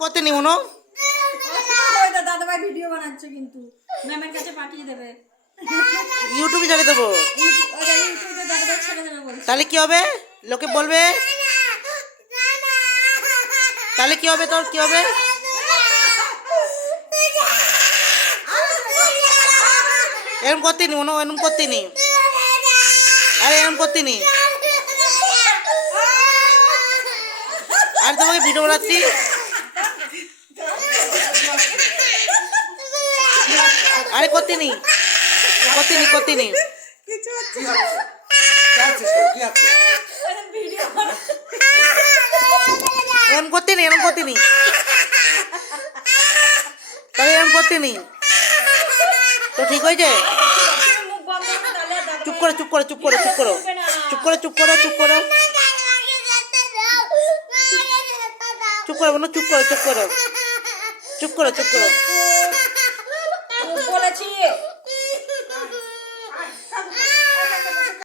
করতে নি মনো দাদা ভাই ভিডিও বানাচ্ছে কিন্তু ম্যামের কাছে পাঠিয়ে দেবে ইউটিউবে ছেড়ে দেবো ইউটিউবে দাদা ভাই ছেড়ে দেবে বলছে তাহলে কি হবে লোকে বলবে তাহলে কি হবে তোর কি হবে এরম করতে নি মনো এরম করতে নি আরে এরম করতে নি আর তোমাকে ভিডিও বানাচ্ছি আরে করতে নি কিছু হচ্ছে এরম করতে নি তাহলে এরম করতে নি তো ঠিক হয়েছে মুখ বন্ধ করে তাহলে দাদা চুপ করো চুপ করো চুপ করো চুপ করো চুপ করো চুপ করো চুপ করো চুপ করো বোন চুপ করো চুপ করো চুপ করো চুপ করো বলেছি